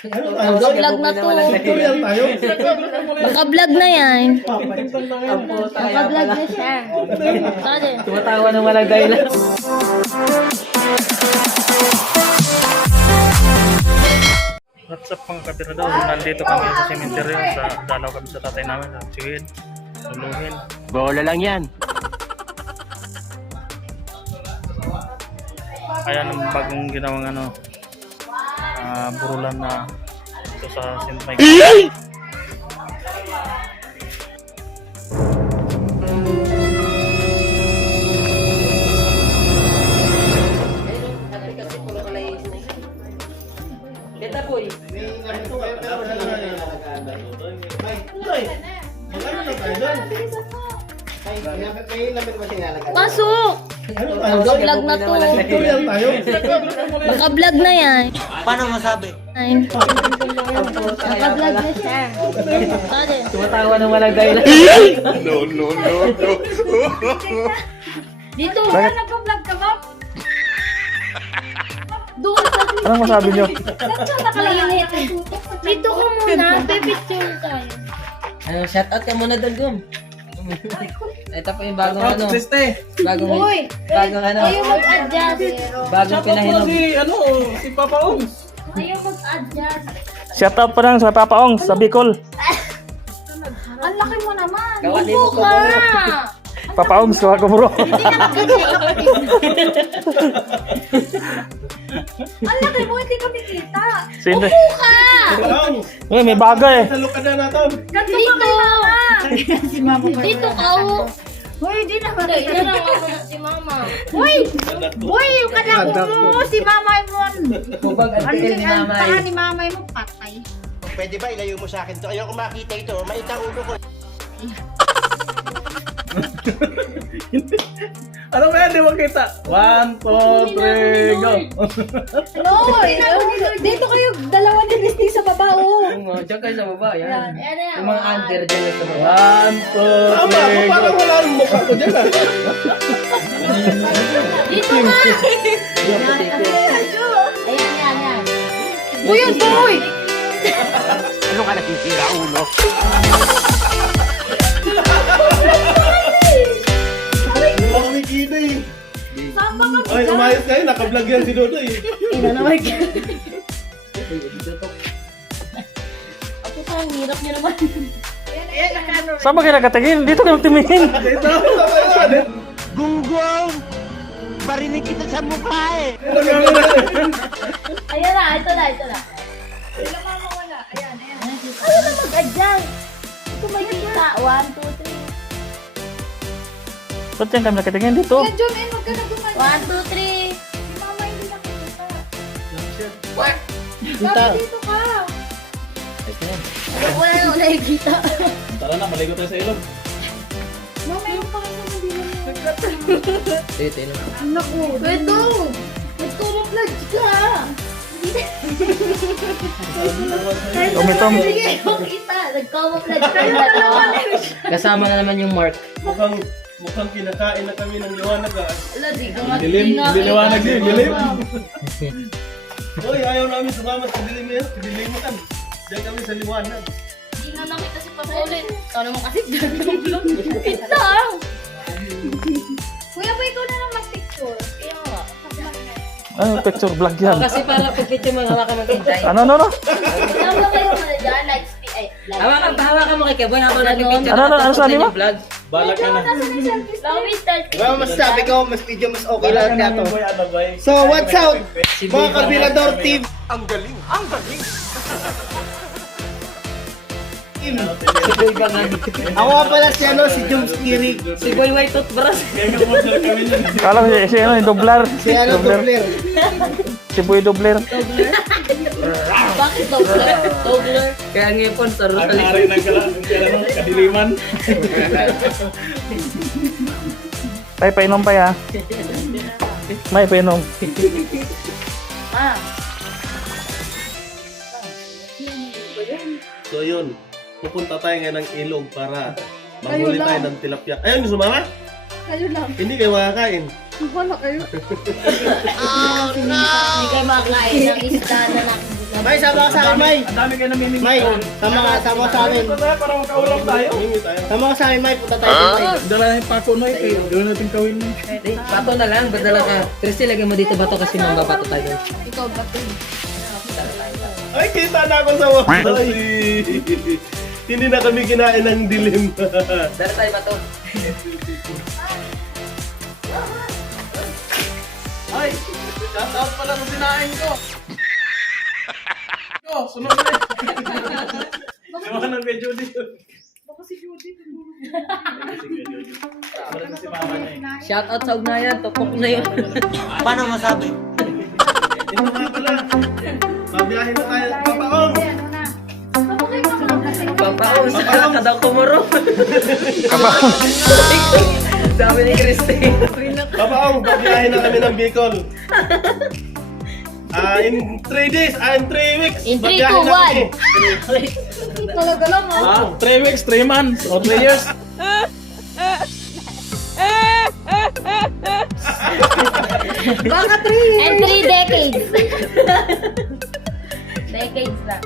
Naka-vlog na to. Tutorial tayo. Naka-vlog na yan. Naka-vlog na siya. Sorry. Tumatawa ng walang dahilan. What's up mga kapitado? Nandito kami sa cemetery sa dalaw kami sa tatay namin. Sigin, luluhin. Bola lang yan. Kaya ng bagong ginawang burulan na ito sa St. Michael. Kita po eh. Pasok! Naka-vlog na to. Tutorial tayo. Naka-vlog na yan. Paano masabi? Naka-vlog na siya. Sorry. Tumatawa ng walang dahilan. No. Dito. Naka-vlog ka ba? Doon sa Anong masabi nyo? mainit. Dito ka muna. Pipicture tayo. Ano, shout out ka muna doon, Gum. Ito po yung bagong bagong Ayaw mag-adjust. bagong pinahinog. Si Papa Oms. Ayaw mag-adjust. Shout out pa lang sa Papa Ong sa Bicol. Ang laki mo naman. Kawali Buko mo ka. Papa Ong sa ko bro. Hindi na mag-adjust. Ang laki mo, hindi kami kita. Sino? Buko ka. Eh, may bagay. Sa lukada natin. Ganto ka kay mama. Dito ka, oh. Hoy, di na ba? Inarawa mo na si mama. Hoy! Hoy, yung kadako mo, si mama mo. Kubag ang tigil ni Ang Mamay. taha ni mama mo, patay. Pwede ba ilayo mo sa akin to? Ayoko makita ito. Maita ulo ko. Ano ba yan? Di mo kita? 1, 2, 3, go! Loy! Dito kayo, dalawa ni Listing sa baba, oh. Diyan kayo sa baba, yan. Yan. Yung mga under dyan sa baba. 1, 2, 3, go! Parang wala ang mukha ko dyan ah. Dito na! Yung puti ko. Ayan, yan. Buyan, boy! Ano ka nasisira ulo? Wala kami kita eh. Samba ka Ay, umayos kayo. Naka-vlog yan si Dodo eh. Ako sa hirap niya naman. Saan ba kayo nakatingin? Dito kayo tumingin. Dito. Tayo. Gunggong! Barinig kita sa mukha eh! Ayan na, ito na. Ano na mag-adjust? Ito may kita. 1, 2, 3. Ba't yan kami nakatingin dito? 1, 2, 3. Si mama hindi nakikita. Dapat dito ka. Wala na nakikita. Tara na, maligo tayo sa ilog. Mama, yung pangalan mo din mo. Ito. Anak ko. Pwede. Nagturo-vlog ka. Tumitom. Sige, makita. Nagkawa-vlog ka. Dalawa na yun siya. Kasama na naman yung Mark. Mukhang kinakain na kami ng liwanag ah. Wala, di ka Dilim, liwanag din, dilim. Hoy, ayaw namin sumama sa dilim yan. Sa diliman. Diyan kami sa liwanag. Hindi na nakita si Papa ulit. Ikaw naman kasi dyan yung vlog. Ito! Kuya, ba ikaw na lang mag-picture? Kaya nga. Ano, picture vlog yan. Kasi para pagkita mo, hawakan mo kay Jai. Ano? Tama kayo na dyan, like, Hawakan mo kay Keboy habang nagpipicture. Ano sabi mo? Vlog. Balak ka na. Long start. Well, mas sabi ko, mas video mas okay Balak lang ka na to. namin boy, ano boy. So, what's out? Si Mga Boy Kabilador team. Si Boy Bangan. Ako nga pala si si Jums Kirig. Si Boy White Toothbrush. Kala ko si yung doblar. Si Dobler. Si Boy Dobler. Bakit Dobler? Kaya ngipon sa Rosalie. Nakaray ng kadiliman. Tay, painom pa ya. May painom. So yun, pupunta tayo ngayon ng ilog para manghuli tayo ng tilapia. Ayun, sumama? Kayo lang. Hindi kayo makakain. Wala kayo. Oh no! Hindi kayo makakain ng isda na nakikita. May, sama ka sa akin, May. Ang dami kayo namimigay. May, sama ka sa amin. Para makaulam tayo. Hingi tayo. Sama ka sa amin, May. Punta tayo dito, May. Dala na yung pako na eh. Gawin natin kawin mo. Bato na lang, badala ka. Christy, lagay mo dito bato kasi mambabato tayo. Ikaw ba ito? Ay, kita na ako sa wakas. Hindi na kami kinain ng dilim. Dala tayo bato. Ay, shout out pala sa sinain ko. Sunod na eh. Gawa ng kay Judy. Baka si Judy. Si mama niya eh. Shout out sa ugnayan, tupok na yun. Paano masabi? Ito nga pala. Babiyahin na tayo. Papaong! Papaong sa ka daw kumuro. Sabi ni Christy. Papaong, babiyahin na kami ng Bicol. In 3 days, in 3 weeks. In 3, babiyahin 2, na kami. 1. Talaga lang ah. 3 weeks, 3 months, or 3 years. Baka 3 and 3 decades. Decades na.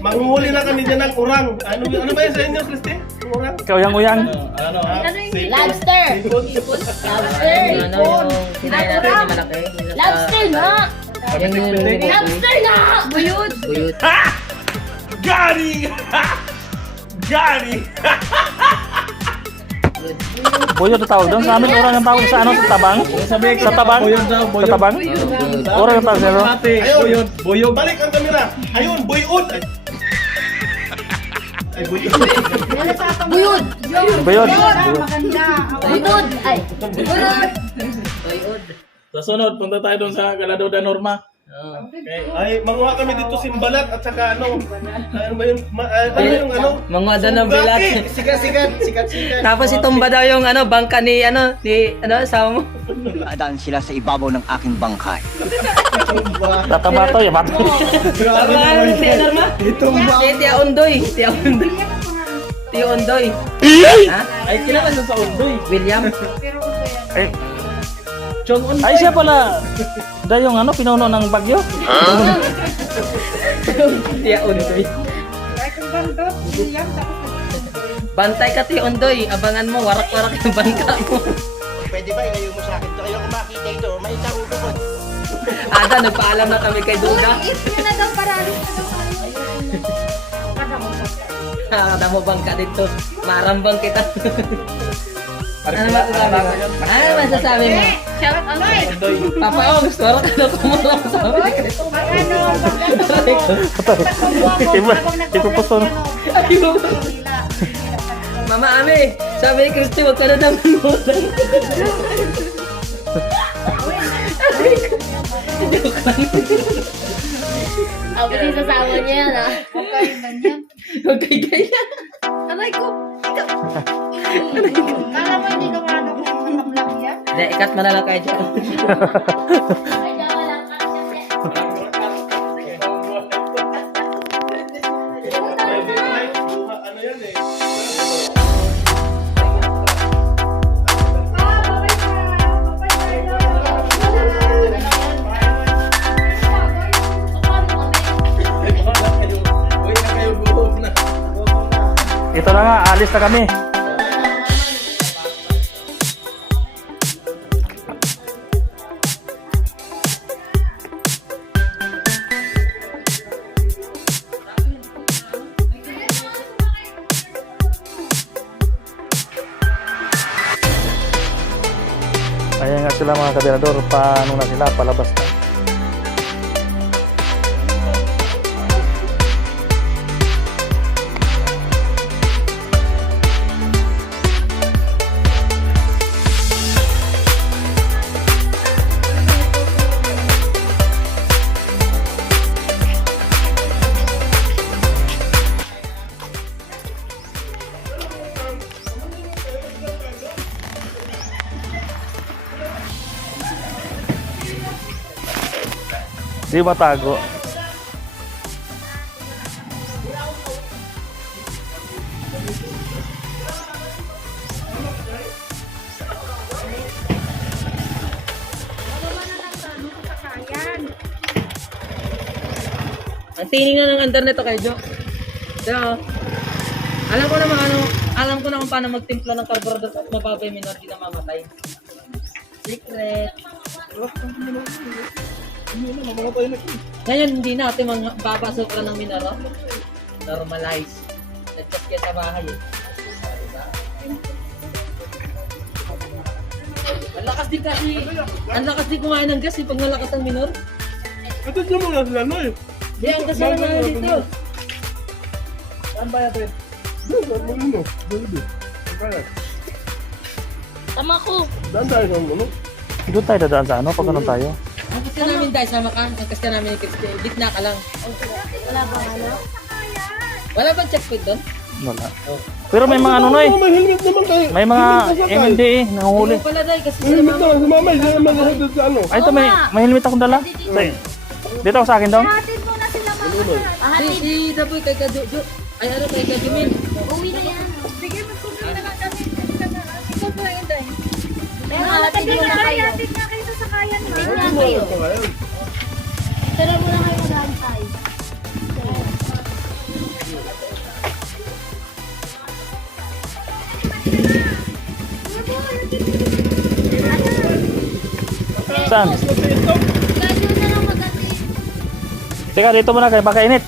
Manghuli na kami dyan ng urang. Ano ba yun sa inyo, Christy? Urang? Ikaw yang-uyang. Ano? Lobster. Lobster. Ano yung sinain natin na malaki? Lobster na. Yung Lobster na. Buyod. buyut. Gani! Gani! Buyod na tawag doon. Sa amin, orang ang tawag sa ano? Sa tabang? Sa tabang? Sa tabang? Orang ang tawag sa ano? Ayun! Buyog! Balik ang kamera! Ayun! Buyod! Ay, buyod! Buyod. Buyod. Buyod. Ay. Buyod. Buyut. Sa sunod, punta tayo doon sa Galado da Norma. Ay, manguha kami dito simbalat at saka ano? Ano ba yun? Ano yung ano? Mga danang bilat. Sikat. Tapos itumba daw yung ano, bangka ni ano, asawa mo. Adaan sila sa ibabaw ng aking bangkay. Tatabato, yung bato. Apa ano si Norma? Itumba. Tia Ondoy. Tia Ondoy. Ha? Ay, kilala siya sa Undoy. William? Ay, ay siya pala. Da yung ano, pinuno ng bagyo. Tia Ondoy. Bantay ka, Tia Ondoy. Abangan mo, warak-warak yung bangka mo. Pwede ba ilayo mo sa akin? Ayoko makita ito. May tao ko ba? Ada, nagpaalam na kami kay Duda. Ito na daw paralis na daw Kada mo bangka dito. Marambang kita. Ano masasabi mo? Ano masasabi mo? Shout out. Papa, gusto ko na kumulong sa amin. Ipupusto na. Ayun. Mama Ami, sabi ni Christy, huwag ka na naman mulang. Ako din sa sawa niya yan ah. Huwag kayo ganyan. Aray ko. Kala mo hindi ka marunong mag-vlog yan? Hindi, ikat mo na lang kayo dyan. Ay, daw lang. Ano yan eh? Ito na nga, alis na kami. Ayan nga sila mga kabirador, paano na sila, palabas na. Di matago. tining na ng internet to kay Jo. Kaya, alam ko na kung paano magtimpla ng carburetor at mababa yung minor, di na mamatay. Secret. Ngayon, hindi natin babasok ng minor. Oh. Normalize. Nag-test kaya sa bahay eh. Ang lakas din kumain ng gas eh, pag malakas ang minor. Ito siya mo na sila, no eh. Di, ang gas na naman dito. Saan ba natin? Doon, saan mo? Doon. Tama ko. Saan tayo sa ano? Doon tayo dadaan sa ano? Pag ganun tayo. Ang kasi namin dahil sama ka, ang kasi namin ni Christy, gitna ka lang. Wala bang ano? Wala bang checkpoint doon? Wala. Pero may mga ano na eh. Oo, may helmet naman kayo. May mga MND eh, nanguhuli. Hindi pala dahil kasi May helmet naman si Mama, hindi naman nahagod sa ano. Ay, ito may helmet akong dala. Dito ako sa akin daw. Hatid mo na sila mama. si Daboy kay Kajojo. Ay ano kay Kajumin. Uwi na yan. Sige, magsusunod na lang kami. Ikaw po yung day. Hatid mo na kayo. Hatid na kayo sa sakayan. Hatid na kayo. Tara mo na kayo mag-antay. Saan? Gajo na lang mag-antay. Teka, dito muna kayo, baka init.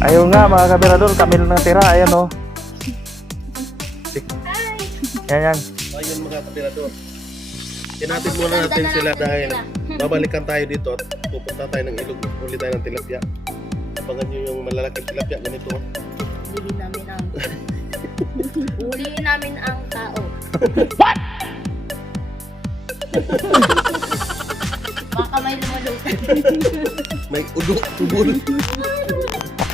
Ayun nga mga kabirador, kami lang natira, ayan o. Yan. Ayun mga kapirador. Tinatid muna natin sila dahil babalikan tayo dito at pupunta tayo ng ilog. Uli tayo ng tilapia. Abangan nyo yung malalaking tilapia ganito. Uliin namin ang... Uliin namin ang tao. Baka may lumalutan. May udo, tubol.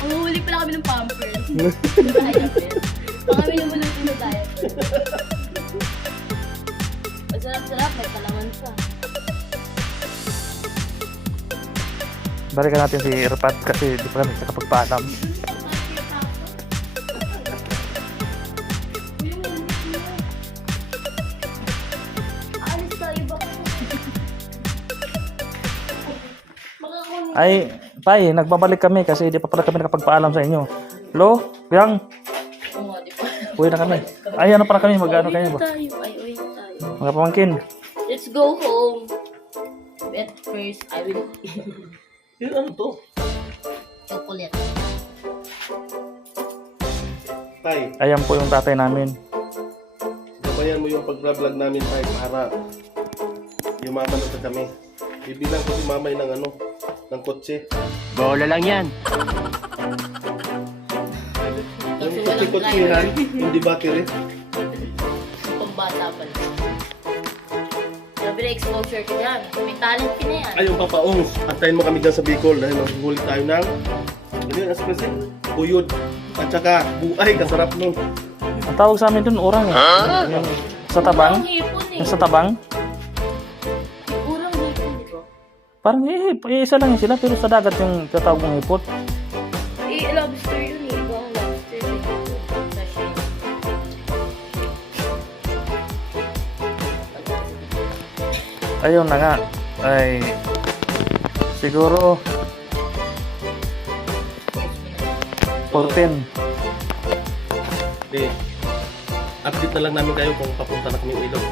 Huli pala kami ng pampers. Baka may lumalutan na tayo. Masarap-sarap, may kalaman pa. Balikan natin si Irpat kasi di pa kami nakapagpaalam. Alis tayo ba? Ay, Pai, nagbabalik kami kasi di pa pala kami nakapagpaalam sa inyo. Lo, Yang, Oo nga, di ba? uwi na kami. Ay, ano pala kami, mag-ano kayo ba? Tayo, ay, uwi tayo. Mga pamangkin. Let's go home. But first, I will Yun ano to? chocolate. Tay, Ayan po yung tatay namin. gabayan mo yung pag-vlog namin tayo para yumaman ito kami. Bibilang ko si mamay ng ano, ng kotse. Bola lang yan. Yung kotse-kotsehan, hindi battery. Pambata pala. Sabi na exposure ka dyan. May talent ka na yan. Ay, yung papaong. Antayin mo kami dyan sa Bicol dahil maghuli tayo ng ano yun, aspesin? Buyod. At saka buay, kasarap nun. Ang tawag sa amin dun, urang eh. Yung sa tabang. Hipon eh. Yung sa tabang. Urang hipon, di ba? Parang isa lang yun sila, pero sa dagat yung tatawag ng hipot. Lobster yun eh. Ibang lobster. Sashimi. Ayun na nga. Ay, siguro 14. Di, update na lang namin kayo kung papunta na kami ilog.